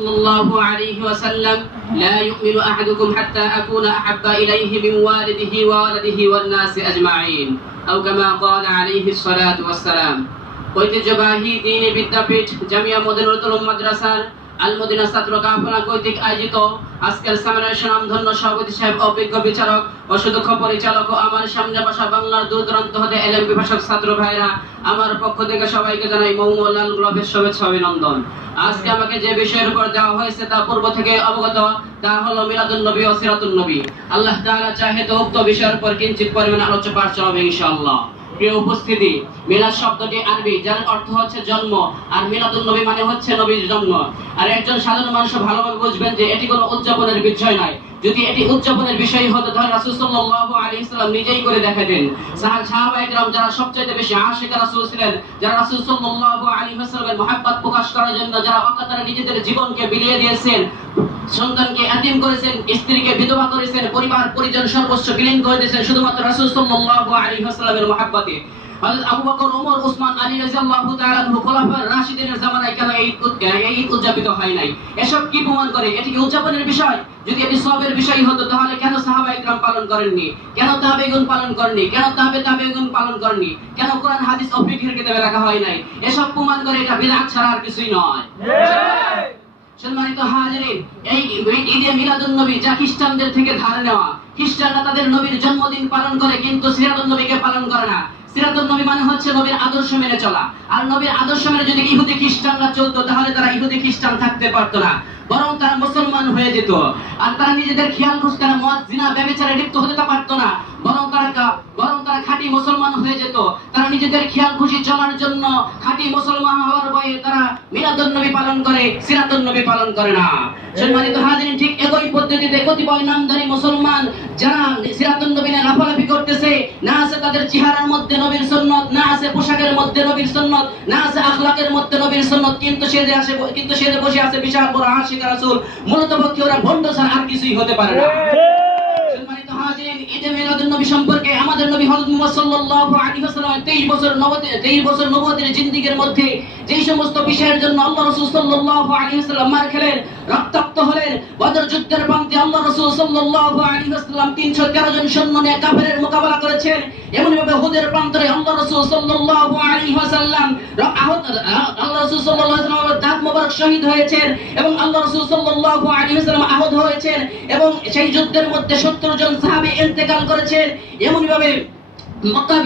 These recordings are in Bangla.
সাল্লাল্লাহু আলাইহি ওয়াসাল্লাম লা ইউমিনু আহাদুকুম হাত্তা আকুনা আহাব্বা ইলাইহি মিন ওয়ালিদিহি ওয়া ওয়ালাদিহি ওয়ান নাসি আজমাইন আও কামা ক্বালা আলাইহিস সালাতু ওয়াস সালাম। ঐতিহ্যবাহী দ্বীনি বিদ্যাপীঠ জামিয়া মদিনাতুল মাদ্রাসার আল মদিনা ছাত্র কাফেলা কর্তৃক আয়োজিত আজকের সেমিনারে সুনামধন্য সভাপতি সাহেব, অভিজ্ঞ বিচারক ও সুদক্ষ পরিচালক ও আমার সামনে বসা বাংলার দূর দূরান্ত হতে এলএম বিভাষক ছাত্র ভাইরা, আমার পক্ষ থেকে সবাইকে জানাই মৌলাল গ্লোবের শুভেচ্ছা অভিনন্দন। আজকে আমাকে যে বিষয়ের উপর দেওয়া হয়েছে তা পূর্ব থেকে অবগত, তা হলো মিলাদুন নবী ও সিরাতুন নবী। আল্লাহ তাআলা চাহে তো উক্ত বিষয়ের উপর কিঞ্চিত পরিমাণে আলোচনা পাঠ চলবে ইনশাআল্লাহ। প্রিয় উপস্থিতি, মিলাদ শব্দটি আরবি, যার অর্থ হচ্ছে জন্ম, আর মিলাদুন নবী মানে হচ্ছে নবীর জন্ম। আর একজন সাধারণ মানুষ ভালোভাবে বুঝবেন যে এটি কোনো উদযাপনের বিষয় নয়। যদি এটি উদযাপনের বিষয় হতো তাহলে রাসূল সাল্লাল্লাহু আলাইহি ওয়াসাল্লাম নিজেই করে দেখাতেন। সাহাবায়ে কেরাম যারা সবচেয়ে বেশি আশিক রাসূল ছিলেন, যারা রাসূল সাল্লাল্লাহু আলাইহি ওয়াসাল্লামের মহব্বত প্রকাশ করার জন্য যারা অকাতরে নিজেদের জীবনকে বিলিয়ে দিয়েছেন, সন্তানকে এতিম করেছেন, স্ত্রীকে বিধবা করেছেন, পরিবার পরিজন সর্বস্ব বিলীন করে দিয়েছেন শুধুমাত্র রাসূল সাল্লাল্লাহু আলাইহি ওয়াসাল্লামের মহব্বতে। হযরত আবু বকর, ওমর, ওসমান, আলী রাদিয়াল্লাহু তাআলা আনহু খোলাফায়ে রাশিদিনের জামানায় কেন এই উদযাপিত হয় নাই? এসব কি প্রমাণ করে? এটি কি উদযাপনের বিষয়? যদি এটি সওয়াবের বিষয় হতো তাহলে কেন সাহাবায়ে কেরাম পালন করেননি? কেন তাবেঈন পালন করেননি? কেন তাবেঈন পালন করেননি? কেন কোরআন হাদিস ও ফিকহের কিতাবে রাখা হয় নাই? এসব প্রমাণ করে এটা বিদআত ছাড়া আর কিছুই নয়। সম্মানিত হাজিরিন, এই ঈদে মিলাদুন নবী যা খ্রিস্টানদের থেকে ধার নেওয়া। খ্রিস্টানরা তাদের নবীর জন্মদিন পালন করে কিন্তু সিরাতুন নবীকে পালন করে না। সিরাতুন নবী মানে হচ্ছে নবীর আদর্শ মেনে চলা। আর নবীর আদর্শ মেনে যদি ইহুদি খ্রিস্টানরা চলতো তাহলে তারা ইহুদি খ্রিস্টান থাকতে পারতো না, বরং তারা মুসলমান হয়ে যেত। আর তারা নিজেদের খেয়াল খুশ, তারা মদ, জিনা, ব্যভিচারে লিপ্ত হতে পারতো না, বরং তারা খাঁটি মুসলমান হয়ে যেত। তারা নিজেদের খেয়াল খুশি চলার জন্য খাঁটি মুসলমান হওয়ার ভয়ে তারা মিলাদুন নবী পালন করে, সিরাতুন নবী পালন করে না। সম্মানিত হাজিরিন, ঠিক একই পদ্ধতিতে কতিপয় নামধারী মুসলমান যারা সিরাতুন নবী নিয়ে লাফালাফি করতেছে, না আছে তাদের চেহারার মধ্যে নবীর সুন্নাত, না আছে পোশাকের মধ্যে নবীর সুন্নাত, না আছে আখলাকের মধ্যে নবীর সুন্নাত, কিন্তু সে যে বসে আছে বিশাল বড় আশিক রাসূল। মূলত পক্ষে ওরা ভণ্ড ছাড়া আর কিছুই হতে পারে না। সম্মানিত হাজিরিন, ঈদে মিলাদুন নবী সম্পর্কে আমাদের নবী হযরত মুহাম্মদ সাল্লাল্লাহু আলাইহি ওয়াসাল্লাম 23 বছর নবুয়তের জিন্দেগীর মধ্যে যেই সমস্ত বিষয়ের জন্য আল্লাহ রাসূল সাল্লাল্লাহু আলাইহি ওয়াসাল্লাম মার খেলেন, রক্তাক্ত হলেন, বদর যুদ্ধের প্রান্তে আল্লাহ রাসূল সাল্লাল্লাহু আলাইহি ওয়াসাল্লাম 313 জন সৈন্য নিয়ে কাফেরের মোকাবেলা করেছেন। এমনি ভাবে হুদের প্রান্তরে আল্লাহ রাসূল সাল্লাল্লাহু আলাইহি ওয়াসাল্লাম দাঁত মোবারক শহীদ হয়েছেন এবং আল্লাহ রাসূল সাল্লাল্লাহু আলাইহি ওয়াসাল্লাম আহত হয়েছেন এবং সেই যুদ্ধের মধ্যে 70 জন সাহাবী ইন্তেকাল করেছেন। এমনি ভাবে মক্কা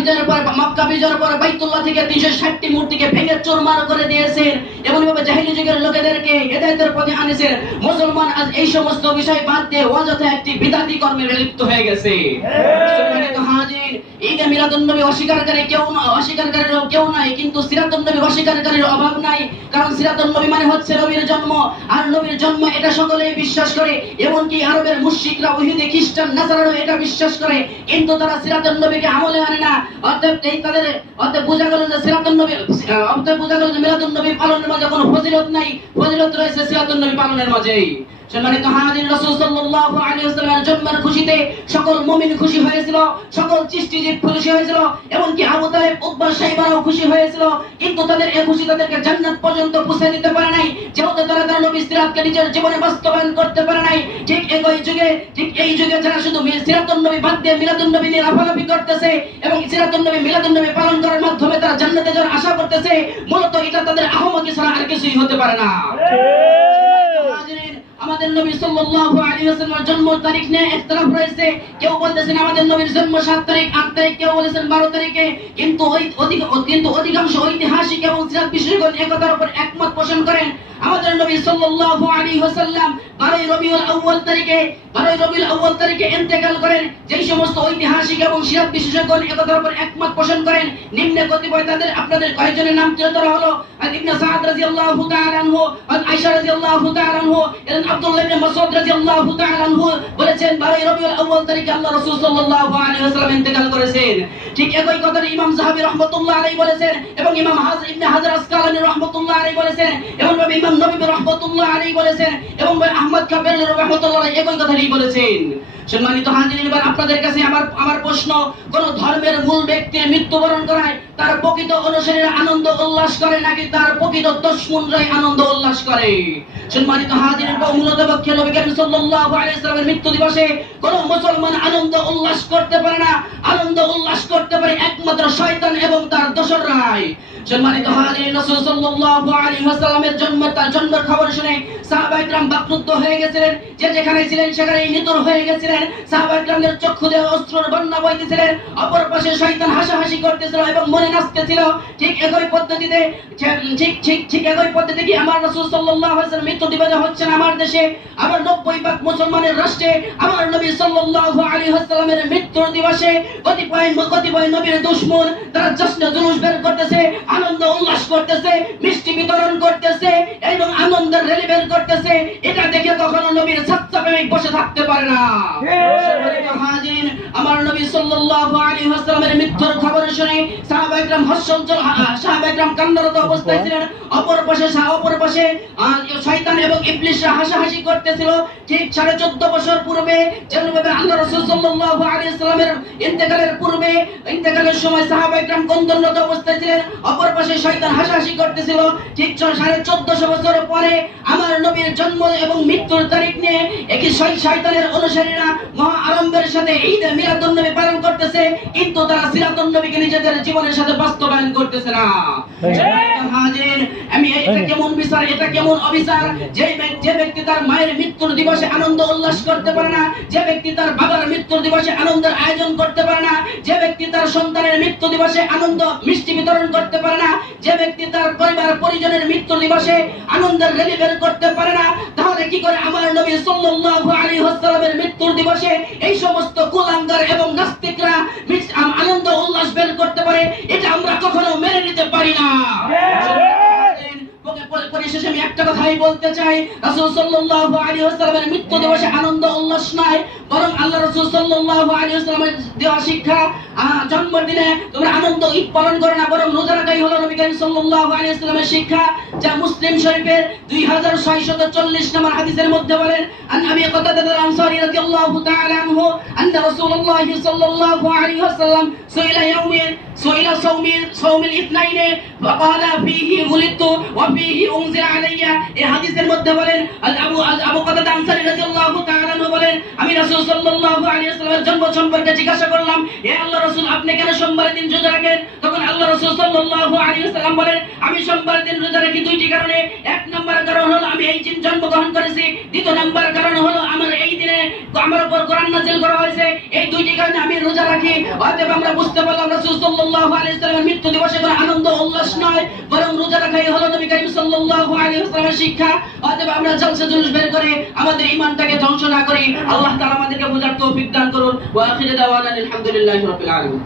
বিজয়ের পর বাইতুল্লাহ থেকে 360টি মূর্তিকে ভেঙে চুরমার করে দিয়েছেন। এমনভাবে জাহেলি যুগের লোকেদেরকে হেদায়েতের পথে আনেছেন। মুসলমান আজ এই সমস্ত বিষয় বাদ দিয়ে অযথা একটি বিদাতি কর্মে লিপ্ত হয়ে গেছে। সম্মানিত হাজির, ঈদে মিলাদুন নবী অস্বীকারীর কেউ নাই, কিন্তু সিরাতুন নবী অস্বীকারীর অভাব নাই। কারণ সিরাতুন নবী মানে হচ্ছে নবীর জন্ম, আর নবীর জন্ম এটা সকলেই বিশ্বাস করে। এমনকি আরবের মুশরিকরা, ইহুদি, খ্রিস্টান, নাসারারা এটা বিশ্বাস করে, কিন্তু তারা সিরাতুন নবীকে আমলে আনে না। অতএব বোঝা গেল যে মিলাদুন নবী পালনের মাঝে কোনো ফজিলত নাই, ফজিলত রয়েছে সিরাতুন নবী পালনের মাঝেই। সম্মানিত হাজির, রাসূল সাল্লাল্লাহু আলাইহি ওয়াসাল্লামের জন্মের খুশিতে সকল মুমিন খুশি হয়েছিল, সকল সৃষ্টিজীব খুশি হয়েছিল, এমনকি আবু তালেব, উতবা, শাইবারাও খুশি হয়েছিল। কিন্তু তাদের এই খুশি তাদেরকে জান্নাত পর্যন্ত পৌঁছে দিতে পারে নাই, যেহেতু তারা নবীর সিরাতকে নিজের জীবনে বাস্তবায়ন করতে পারে নাই। ঠিক এই যুগে যারা শুধু সিরাতুন নবী বাদ দিয়ে মিলাদুন নবী নিয়ে লাফালাফি করতেছে এবং সিরাতুন নবী, মিলাদুন নবী পালন করার মাধ্যমে তারা জান্নাতে যাওয়ার আশা করতেছে, মূলত এটা তাদের আহমকি ছাড়া আর কিছুই হতে পারে না। আমাদের নবী সাল্লাল্লাহু আলাইহি ওয়াসাল্লামের জন্ম তারিখ নিয়ে ইখতিলাফ রয়েছে। কেউ বলতেছেন আমাদের নবীর জন্ম 7 তারিখ, 8 তারিখ, কেউ বলেছেন 12 তারিখে। কিন্তু অধিকাংশ ঐতিহাসিক এবং সিরাত বিশেষজ্ঞ একতার উপর একমত পোষণ করেন। আমাদের নবী সাল্লাল্লাহু আলাইহি ওয়াসাল্লাম 12 রবিউল আউয়াল তারিখে ইন্তেকাল করেন। যেই সমস্ত ঐতিহাসিক এবং সিরাত বিশেষজ্ঞ একতার উপর একমত পোষণ করেন, নিম্নে কতিপয় আপনাদের কয়েকজনের নাম তুলে ধরা হলো। ইবনে সাদ রাদিয়াল্লাহু তাআলা আনহু, আয়েশা রাদিয়াল্লাহু তাআলা আনহু, আব্দুল্লাহ ইবনে ইবনে মাসউদ রাদিয়াল্লাহু তাআলা আনহু বলেছেন 12 রবিউল আউয়াল তারিখে আল্লাহ রাসূল সাল্লাল্লাহু আলাইহি ওয়াসাল্লাম ইন্তেকাল করেছেন। ঠিক একই কথা ইমাম যাহাবী রাহমাতুল্লাহ আলাইহি বলেছেন এবং ইমাম ইবনে হাজার আসকালানী রাহমাতুল্লাহ আলাইহি বলেছেন এবং ইমাম নববী রাহমাতুল্লাহ আলাইহি বলেছেন এবং আহমদ কাবেল রাহমাতুল্লাহ আলাইহি একই কথাই বলেছেন। সম্মানিত হাজিরিন, এবার আপনাদের কাছে আমার প্রশ্ন, কোন ধর্মের মূল ব্যক্তির মৃত্যুবরণ করায় তার প্রকৃত অনুসারীরা আনন্দ উল্লাস করে নাকি তার প্রকৃত দুশমনরাই আনন্দ উল্লাস করে? সম্মানিত হাজিরিন, মূলত পক্ষে নবী করিম সাল্লাল্লাহু আলাইহি ওয়াসাল্লামের মৃত্যু দিবসে কোন মুসলমান আনন্দ উল্লাস করতে পারে না। আনন্দ উল্লাস করতে পারে একমাত্র শয়তান এবং তার দোসররাই। সম্মানিত হাজিরিন, রাসূল সাল্লাল্লাহু আলাইহি ওয়াসাল্লামের জন্মের খবর শুনে সাহাবায়ে কেরাম বাকরুদ্ধ হয়ে গেছিলেন। যে যেখানে ছিলেন সেখানেই নিথর হয়ে গেছিলেন। সাহাবায়ে কেরামদের চক্ষু দিয়ে অশ্রুর বন্যা বইতেছিলেন। অপর পাশে শয়তান হাসাহাসি করতেছিল এবং মনে নাচতেছিল। ঠিক একই পদ্ধতিতে কি আমার রাসূল সাল্লাল্লাহু আলাইহি ওয়াসাল্লাম মৃত্যু দিবস হচ্ছে আমার দেশে, আমার 90 ভাগ মুসলমানের রাষ্ট্রে আমার নবী সাল্লাল্লাহু আলাইহি ওয়াসাল্লামের মৃত্যু দিবসে কতিপয় নবীর দুশমন তারা জশ্নে জুলুস বের করতেছে, আনন্দ উল্লাস করতেছে, মিষ্টি বিতরণ করতেছে এবং আনন্দের র্যালি বের করতেছে। এটা দেখে কখনো নবীর সাচ্চা প্রেমিক বসে থাকতে পারে না। হাজিরিন, আমার নবী সাল্লাল্লাহু আলাইহি ওয়াসাল্লামের মৃত্যুর খবর শুনে সাহাবায়ে কেরাম সাহাবায়ে কেরাম কান্নারত অবস্থায় ছিলেন। অপর পাশে শয়তান এবং ইবলিসরা হাসাহাসি করতেছিল। ঠিক 14.5 বছর পূর্বে যেভাবে আল্লাহ রাসূল সাল্লাল্লাহু আলাইহি ওয়াসাল্লামের ইন্তেকালের সময় সাহাবায়ে কেরাম কন্দনরত অবস্থায় ছিলেন। অপর পাশে শয়তান হাসাহাসি করতেছিল। ঠিক 1450 বছর পরে আমার নবীর জন্ম এবং মৃত্যুর তারিখ নিয়ে একই শয়তানের অনুসারীরা মহা আড়ম্বরের সাথে ঈদ মিলাদুন নবী পালন করতেছে, কিন্তু তারা সিরাতুন নবীকে নিজেদের জীবনের সাথে বাস্তবায়ন করতেছে না। হাজির, এটা কেমন বিচার, এটা কেমন অবিচার? যে ব্যক্তি তার মায়ের মৃত্যুর দিবসে আনন্দ উল্লাস করতে পারে না, যে ব্যক্তি তার বাবার মৃত্যুর দিবসে আনন্দের আয়োজন করতে পারে না, যে ব্যক্তি তার সন্তানের মৃত্যু দিবসে আনন্দ মিষ্টি বিতরণ করতে পারে না, যে ব্যক্তি তার পরিবার পরিজনের মৃত্যু দিবসে আনন্দের র্যালি বের করতে পারে না, তাহলে কি করে আমার নবী সাল্লাল্লাহু আলাইহি ওয়াসাল্লামের মৃত্যুর দিবসে এই সমস্ত কুলাঙ্গার এবং নাস্তিকরা আনন্দ উল্লাস বের করতে পারে? এটা আমরা কখনো মেনে নিতে পারি না। পরিশেষে আমি একটা কথাই বলতে চাই, রাসূল সাল্লাল্লাহু আলাইহি ওয়াসাল্লামের মৃত্যু দিবসে আনন্দ উল্লাস নয়, বরং আল্লাহ রাসূল সাল্লাল্লাহু আলাইহি ওয়াসাল্লামের দেওয়া শিক্ষা, জন্মদিনে তোমরা আনন্দ ঈদ পালন করো না, বরং রোজা রাখাই হলো নবী করিম সাল্লাল্লাহু আলাইহি ওয়াসাল্লামের শিক্ষা, যা মুসলিম শরীফের 2640 নম্বর হাদিসের মধ্যে বলেন, আন আবি কাতাদা আল-আনসারী রাদিয়াল্লাহু তাআলা আনহু আন্না রাসূলুল্লাহ সাল্লাল্লাহু আলাইহি ওয়াসাল্লাম সুইলা সাওমিল ইথনাইন ফাকালা ফীহি উলিদতু ওয়া ফীহি উনজিলা আলাইয়া। এই হাদিসের মধ্যে বলেন আবু কাতাদা আনসারী রাদিয়াল্লাহু তাআলা আনহু বলেন, আমি রাসূল সাল্লাল্লাহু আলাইহি ওয়াসাল্লামের জন্ম সম্পর্কে জিজ্ঞাসা করলাম, হে আল্লাহর রাসূল, আপনি কেন সোমবারের দিন রোজা রাখেন? তখন আল্লাহ রাসূল সাল্লাল্লাহু আলাইহি ওয়াসাল্লাম বলেন, আমি সোমবারের দিন রোজা রাখি দুইটি কারণে। এক নম্বর কারণ হলো আমি এই দিন জন্মগ্রহণ করেছি। দ্বিতীয় নম্বর কারণ হলো আমার এই দিনে আমার উপর কোরআন নাযিল করা হয়েছে। এই দুইটি কারণে আমি রোজা রাখি। অতএব আমরা বুঝতে পারলাম রাসূল সাল্লাল্লাহু আলাইহি ওয়াসাল্লামের মৃত্যু দিবসে কোনো আনন্দ উল্লাস নয়, বরং রোজা রাখাই হলো নবী করিম সাল্লাল্লাহু আলাইহি ওয়াসাল্লামের শিক্ষা। অতএব আমরা জলসা জুলুস বের করে আমাদের ঈমানটাকে ধ্বংস না করি। আল্লাহ তাআলা আমাদেরকে বোঝার তৌফিক দান করুন। ওয়া আখিরু দাওয়ানা আলহামদুলিল্লাহি রাব্বিল আলামিন।